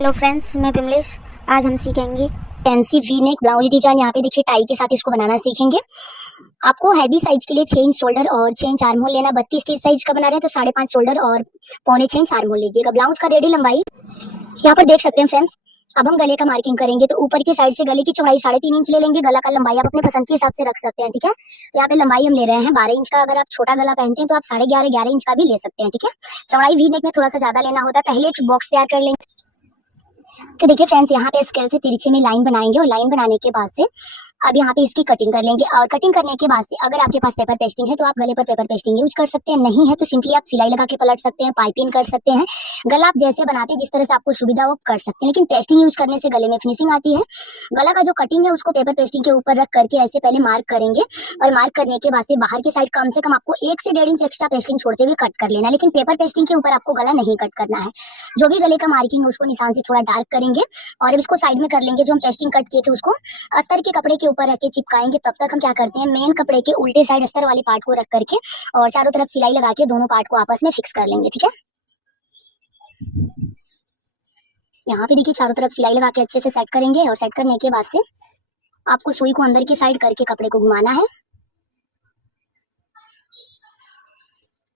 Hello friends, मैं विमलेश। आज हम सीखेंगे fancy V neck blouse design. यहाँ पे देखिए टाई के साथ इसको बनाना सीखेंगे। आपको हैवी साइज के लिए 6 इंच शोल्डर और 6 इंच आर्म होल लेना। 32-30 साइज का बना रहे हैं तो 5.5 शोल्डर और 6.25 इंच आर्म होल लीजिएगा। ब्लाउज का रेडी लंबाई यहाँ पर देख सकते हैं फ्रेंड्स। अब हम गले का मार्किंग करेंगे तो ऊपर की साइड से गले की चौड़ाई 3.5 इंच ले लेंगे। गला का लंबाई आप अपने पसंद के हिसाब से रख सकते हैं, ठीक है। तो यहाँ पे लंबाई हम ले रहे हैं 12 इंच का। अगर आप छोटा गला पहनते हैं तो आप 11.5 इंच का भी ले सकते हैं, ठीक है। चौड़ाई वी नेक में थोड़ा सा ज्यादा लेना होता है। पहले एक बॉक्स तैयार कर लेंगे। तो देखिए फ्रेंड्स, यहाँ पे स्केल से तिरछे में लाइन बनाएंगे और लाइन बनाने के बाद से अब यहाँ पे इसकी कटिंग कर लेंगे। और कटिंग करने के बाद से अगर आपके पास पेपर पेस्टिंग है तो आप गले पर पेपर पेस्टिंग यूज कर सकते हैं, नहीं है तो सिंपली आप सिलाई लगा के पलट सकते हैं, पाइपिंग कर सकते हैं। गला आप जैसे बनाते हैं जिस तरह से आपको सुविधा हो कर सकते हैं, लेकिन पेस्टिंग यूज करने से गले में फिनिशिंग आती है। गला का जो कटिंग है उसको पेपर पेस्टिंग के ऊपर रख करके ऐसे पहले मार्क करेंगे और मार्क करने के बाद से बाहर की साइड कम से कम आपको 1 से 1.5 इंच एक्स्ट्रा पेस्टिंग छोड़ते हुए कट कर लेना है, लेकिन पेपर पेस्टिंग के ऊपर आपको गला नहीं कट करना है। जो भी गले का मार्किंग है उसको निशान से थोड़ा डार्क करेंगे और अब इसको साइड में कर लेंगे। जो हम पेस्टिंग कट किए थे उसको अस्तर के कपड़े के ऊपर रख के चिपकाएंगे। तब तक हम क्या करते हैं, मेन कपड़े के उल्टे साइड अस्तर वाली पार्ट को रख करके और चारों तरफ सिलाई लगा के दोनों पार्ट को आपस में फिक्स कर लेंगे, ठीक है। यहाँ पे देखिए चारों तरफ सिलाई लगा के अच्छे से सेट करेंगे और सेट करने के बाद से आपको सुई को अंदर की साइड करके कपड़े को घुमाना है।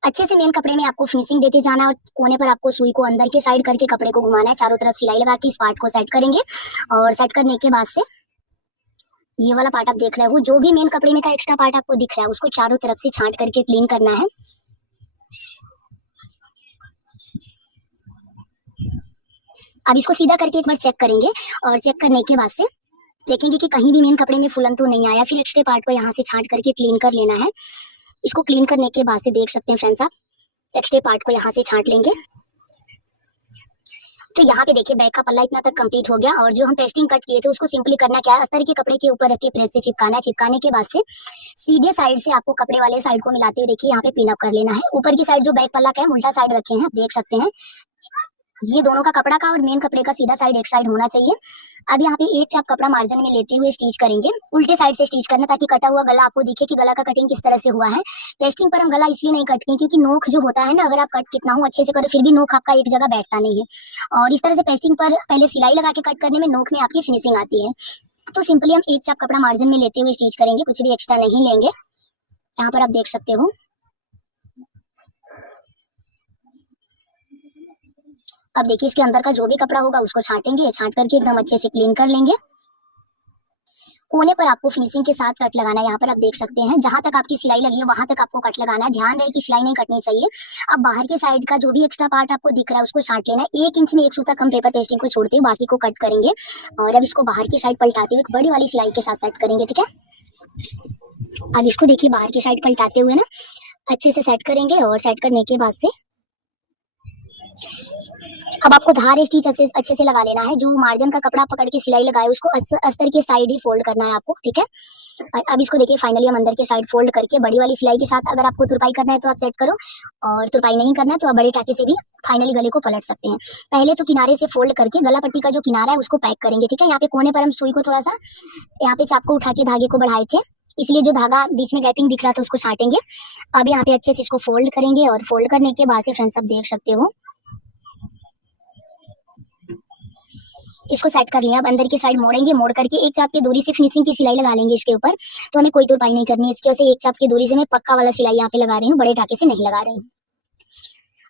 अच्छे से मेन कपड़े में आपको फिनिशिंग देते जाना और कोने पर आपको सुई को अंदर की साइड करके कपड़े को घुमाना है। चारों तरफ सिलाई लगा के इस पार्ट को सेट करेंगे और सेट करने के बाद से ये वाला पार्ट आप देख रहे हो, जो भी मेन कपड़े में का एक्स्ट्रा पार्ट आपको दिख रहा है उसको चारों तरफ से छांट करके क्लीन करना है। अब इसको सीधा करके एक बार चेक करेंगे और चेक करने के बाद से देखेंगे कि कहीं भी मेन कपड़े में फुलन तो नहीं आया। फिर एक्स्ट्रा पार्ट को यहाँ से छांट करके क्लीन कर लेना है। इसको क्लीन करने के बाद से देख सकते हैं फ्रेंड्स, आप एक्स्ट्रा पार्ट को यहाँ से छांट लेंगे। तो यहाँ पे देखिए बैक का पल्ला इतना तक कंप्लीट हो गया और जो हम पेस्टिंग कट किए थे उसको सिंपली करना क्या है, अस्तर के कपड़े के ऊपर रख के प्रेस से चिपकाना है। चिपकाने के बाद से सीधे साइड से आपको कपड़े वाले साइड को मिलाते हुए देखिए यहाँ पे पिन अप कर लेना है। ऊपर की साइड जो बैक पल्ला का है उल्टा साइड रखे हैं, आप देख सकते हैं। ये दोनों का कपड़ा का और मेन कपड़े का सीधा साइड एक साइड होना चाहिए। अब यहाँ पे एक चाप कपड़ा मार्जिन में लेते हुए स्टिच करेंगे। उल्टे साइड से स्टिच करना ताकि कटा हुआ गला आपको दिखे कि गला का कटिंग किस तरह से हुआ है। पेस्टिंग पर हम गला इसलिए नहीं कटते क्योंकि नोक जो होता है ना, अगर आप कट कितना हो अच्छे से करो फिर भी नोक आपका एक जगह बैठता नहीं है। और इस तरह से पेस्टिंग पर पहले सिलाई लगा के कट करने में नोक में आपकी फिनिशिंग आती है। तो सिंपली हम एक चाप कपड़ा मार्जिन में लेते हुए स्टिच करेंगे, कुछ भी एक्स्ट्रा नहीं लेंगे। यहाँ पर आप देख सकते हो। अब देखिए इसके अंदर का जो भी कपड़ा होगा उसको छाटेंगे, छाट करके एकदम अच्छे से क्लीन कर लेंगे। कोने पर आपको फिनिशिंग के साथ कट लगाना है। यहाँ पर आप देख सकते हैं जहां तक आपकी सिलाई लगी है वहां तक आपको कट लगाना है। ध्यान रहे कि सिलाई नहीं कटनी चाहिए। अब बाहर के साइड का जो भी एक्स्ट्रा पार्ट आपको दिख रहा है उसको छाट लेना है। 1 इंच में 1 सूता कम पेपर पेस्टिंग को छोड़ते हुए बाकी को कट करेंगे और अब इसको बाहर की साइड पलटाते हुए बड़ी वाली सिलाई के साथ सेट करेंगे, ठीक है। अब इसको देखिए बाहर की साइड पलटाते हुए ना अच्छे से सेट करेंगे और सेट करने के बाद से अब आपको धार स्टिच अच्छे से लगा लेना है। जो मार्जिन का कपड़ा पकड़ के सिलाई लगाए उसको अस्तर के साइड ही फोल्ड करना है आपको, ठीक है। अब इसको देखिए फाइनली हम अंदर के साइड फोल्ड करके बड़ी वाली सिलाई के साथ अगर आपको तुरपाई करना है तो आप सेट करो और तुरपाई नहीं करना है तो आप बड़े टाके से भी फाइनली गले को पलट सकते हैं। पहले तो किनारे से फोल्ड करके गला पट्टी का जो किनारा है उसको पैक करेंगे, ठीक है। यहाँ पे कोने पर हम सुई को थोड़ा सा यहाँ पे चाप को उठा के धागे को बढ़ाए थे, इसलिए जो धागा बीच में गैपिंग दिख रहा था उसको छाटेंगे। अब यहाँ पे अच्छे से इसको फोल्ड करेंगे और फोल्ड करने के बाद से फ्रेंड्स आप देख सकते हो इसको सेट कर लिया। अब अंदर की साइड मोड़ेंगे, मोड़ करके एक चाप की दूरी से फिनिशिंग की सिलाई लगा लेंगे इसके ऊपर। तो हमें कोई तुरपाई नहीं करनी है इसकी वजह से एक चाप की दूरी से मैं पक्का वाला सिलाई यहाँ पे लगा रही हूँ, बड़े टाके से नहीं लगा रही हूँ।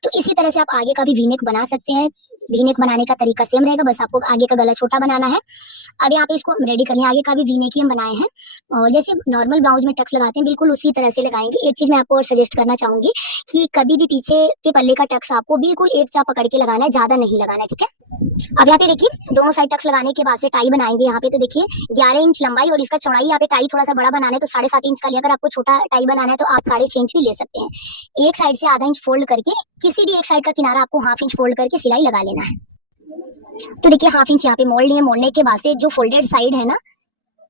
तो इसी तरह से आप आगे का भी वी नेक बना सकते हैं। वी नेक बनाने का तरीका सेम रहेगा, बस आपको आगे का गला छोटा बनाना है। अब यहाँ पे इसको रेडी कर लिया। आगे का भी वी नेक ही हम बनाए हैं और जैसे नॉर्मल ब्लाउज में टक्स लगाते हैं बिल्कुल उसी तरह से लगाएंगे। एक चीज मैं आपको और सजेस्ट करना चाहूंगी कि कभी भी पीछे के पल्ले का टक्स आपको बिल्कुल एक चाप पकड़ के लगाना है, ज्यादा नहीं लगाना है, ठीक है। अब यहाँ पे देखिए दोनों साइड टक्स लगाने के बाद से टाई बनाएंगे। यहाँ पे तो देखिए 11 इंच लंबाई और इसका चौड़ाई, यहाँ पे टाई थोड़ा सा बड़ा बनाना है तो 7.5 इंच का लिया। अगर आपको छोटा टाई बनाना है तो आप 6.5 इंच भी ले सकते हैं। एक साइड से आधा इंच फोल्ड करके किसी भी एक साइड का किनारा आपको 1/2 इंच फोल्ड करके सिलाई लगा लेना है। तो देखिए 1/2 इंच यहाँ पे मोड़ लिए। मोड़ने के बाद से जो फोल्डेड साइड है ना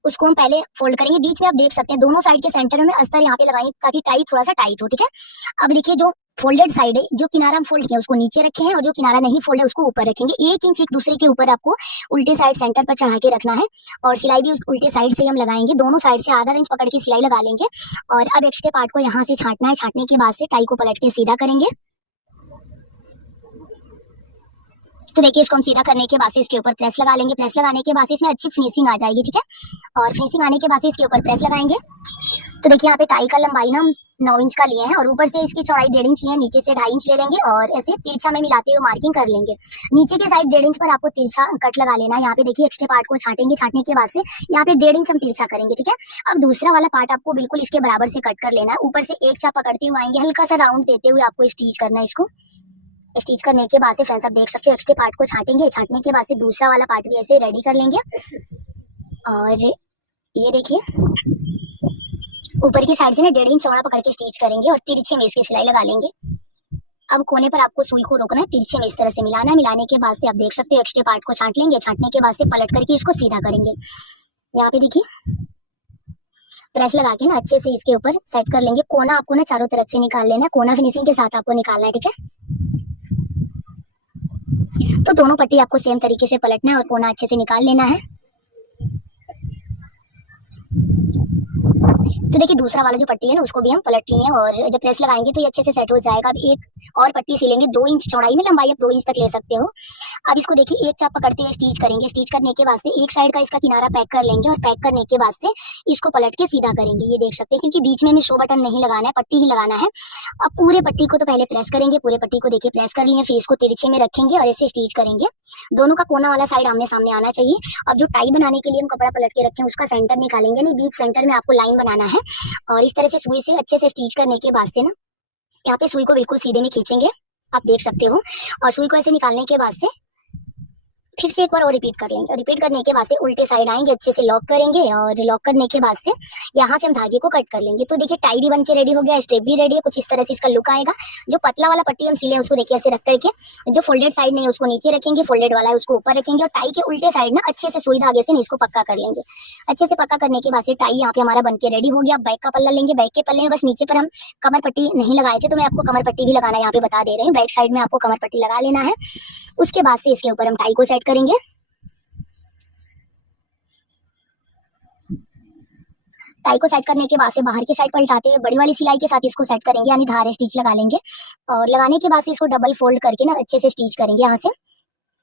उसको हम पहले फोल्ड करेंगे। बीच में आप देख सकते हैं दोनों साइड के सेंटर में अस्तर यहाँ पे लगाएंगे ताकि टाई थोड़ा सा टाइट हो, ठीक है। अब देखिए जो फोल्डेड साइड है, जो किनारा हम फोल्ड किया उसको नीचे रखे हैं और जो किनारा नहीं फोल्ड है उसको ऊपर रखेंगे। 1 इंच एक दूसरे के ऊपर आपको उल्टे साइड सेंटर पर चढ़ा के रखना है और सिलाई भी उल्टे साइड से हम लगाएंगे। दोनों साइड से आधा इंच पकड़ के सिलाई लगा लेंगे और अब एक्स्ट्रा पार्ट को यहाँ से छांटना है। छांटने के बाद से टाई को पलट के सीधा करेंगे तो देखिए इसको हम सीधा करने के बाद से इसके ऊपर प्रेस लगा लेंगे। प्रेस लगाने के बाद से इसमें अच्छी फिनिशिंग आ जाएगी, ठीक है। और फिनिशिंग आने के बाद से इसके ऊपर प्रेस लगाएंगे। तो देखिए यहाँ पे टाई का लंबाई ना 9 इंच का लिए हैं और ऊपर से इसकी चौड़ाई 1.5 इंच लिए, नीचे से 2.5 इंच ले लेंगे और ऐसे तिरछा में मिलाते हुए मार्किंग कर लेंगे। नीचे के साइड 1.5 इंच पर आपको तिरछा कट लगा लेना है। यहाँ पे देखिए एक्स्ट्रा पार्ट को छाटेंगे, छाटने के बाद से यहाँ पे 1.5 इंच हम तिरछा करेंगे, ठीक है। अब दूसरा वाला पार्ट आपको बिल्कुल इसके बराबर से कट कर लेना है। ऊपर से एक चाप पकड़ते हुए आएंगे, हल्का सा राउंड देते हुए आपको स्टिच करना है। इसको स्टिच करने के बाद से फ्रेंड्स आप देख सकते हो एक्स्ट्रा पार्ट को छाटेंगे, छाटने के बाद से दूसरा वाला पार्ट भी ऐसे रेडी कर लेंगे। और ये देखिए ऊपर की साइड से ना 1.5 इंच चौड़ा पकड़ के स्टिच करेंगे और तिरछे में इसकी सिलाई लगा लेंगे। अब कोने पर आपको सुई को रोकना है, तिरछे में इस तरह से मिलाना है। मिलाने के बाद से आप देख सकते हो एक्स्ट्रा पार्ट को छाट लेंगे, छाटने के बाद से पलट करके इसको सीधा करेंगे। यहाँ पे देखिए प्रेस लगा के ना अच्छे से इसके ऊपर सेट कर लेंगे। कोना आपको ना चारों तरफ से निकाल लेना है, कोना फिनिशिंग के साथ आपको निकालना है, ठीक है। तो दोनों पट्टी आपको सेम तरीके से पलटना है और कोना अच्छे से निकाल लेना है। तो देखिए दूसरा वाला जो पट्टी है ना उसको भी हम पलट लिए हैं और जब प्रेस लगाएंगे तो ये अच्छे से सेट हो जाएगा। अब एक और पट्टी सिलेंगे 2 इंच चौड़ाई में, लंबाई आप 2 इंच तक ले सकते हो। अब इसको देखिए एक चाप पकड़ते हुए स्टिच करेंगे। स्टिच करने के बाद से एक साइड का इसका किनारा पैक कर लेंगे और पैक करने के बाद से इसको पलट के सीधा करेंगे। ये देख सकते हैं क्योंकि बीच में हमें शो बटन नहीं लगाना है, पट्टी ही लगाना है। अब पूरे पट्टी को तो पहले प्रेस करेंगे, पूरे पट्टी को देखिए प्रेस कर लिए, फिर इसको तिरछे में रखेंगे और ऐसे स्टिच करेंगे। दोनों का कोना वाला साइड आमने सामने आना चाहिए। अब जो टाई बनाने के लिए हम कपड़ा पलट के रखें उसका सेंटर निकालेंगे, नहीं बीच सेंटर में आपको लाइन बनाना है और इस तरह से सुई से अच्छे से स्टिच करने के बाद से ना यहाँ पे सुई को बिल्कुल सीधे में खींचेंगे, आप देख सकते हो। और सुई को ऐसे निकालने के बाद से फिर से एक बार और रिपीट कर लेंगे और रिपीट करने के बाद से उल्टे साइड आएंगे, अच्छे से लॉक करेंगे और लॉक करने के बाद से यहाँ से हम धागे को कट कर लेंगे। तो देखिए टाई भी बन के रेडी हो गया, स्ट्रेप भी रेडी है, कुछ इस तरह से इसका लुक आएगा। जो पतला वाला पट्टी हम सिले उसको देखिए ऐसे रख करके, जो फोल्डेड साइड नहीं है उसको नीचे रखेंगे, फोल्डेड वाला है उसको ऊपर रखेंगे और टाई के उल्टे साइड ना अच्छे से सुई धागे से इसको पक्का कर लेंगे। अच्छे से पक्का करने के बाद से टाई यहाँ पे हमारा बन के रेडी हो गया। बैक का पल्ला लेंगे, बैक के पल्ले में बस नीचे पर हम कमर पट्टी नहीं लगाए थे तो मैं आपको कमर पट्टी भी लगाना यहाँ पे बता दे रही हूँ। बैक साइड में आपको कमर पट्टी लगा लेना है। उसके बाद से इसके ऊपर हम टाई को सेट करेंगे। टाई को सेट करने के बाद से बाहर की साइड पलटाते हुए बड़ी वाली सिलाई के साथ इसको सेट करेंगे, यानी धार स्टिच लगा लेंगे और लगाने के बाद से इसको डबल फोल्ड करके ना अच्छे से स्टिच करेंगे। यहाँ से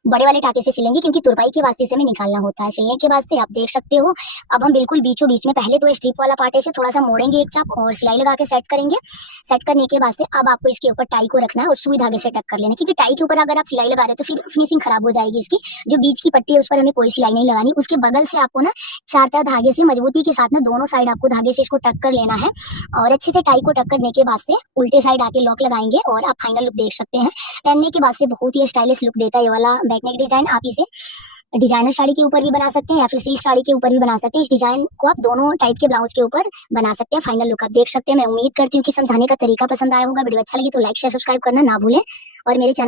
बड़े वाले टाके से सिलेंगे क्योंकि तुरपाई के वास्ते से हमें निकालना होता है। सिलने के बाद से आप देख सकते हो अब हम बिल्कुल बीचों बीच में पहले तो स्ट्रिप वाला पार्ट ऐसे थोड़ा सा मोड़ेंगे एक चाप और सिलाई लगा के सेट करेंगे। सेट करने के बाद से अब आपको इसके ऊपर टाई को रखना है और सुई धागे से टक कर लेना, क्योंकि टाई के ऊपर अगर आप सिलाई लगा रहे हो तो फिर फिनिशिंग खराब हो जाएगी इसकी। जो बीच की पट्टी है उस पर हमें कोई सिलाई नहीं लगानी, उसके बगल से आपको ना 4 धागे से मजबूती के साथ ना दोनों साइड आपको धागे से इसको टक कर लेना है और अच्छे से टाई को टक करने के बाद से उल्टे साइड आके लॉक लगाएंगे और आप फाइनल लुक देख सकते हैं। पहनने के बाद से बहुत ही स्टाइलिश लुक देता है ये वाला बैक नेक डिजाइन। आप इसे डिजाइनर साड़ी के ऊपर भी बना सकते हैं या फिर सिल्क साड़ी के ऊपर भी बना सकते हैं। इस डिजाइन को आप दोनों टाइप के ब्लाउज के ऊपर बना सकते हैं। फाइनल लुक आप देख सकते हैं। मैं उम्मीद करती हूँ कि समझाने का तरीका पसंद आया होगा। वीडियो अच्छा लगे तो लाइक शेयर सब्सक्राइब करना ना भूलें और मेरे चैनल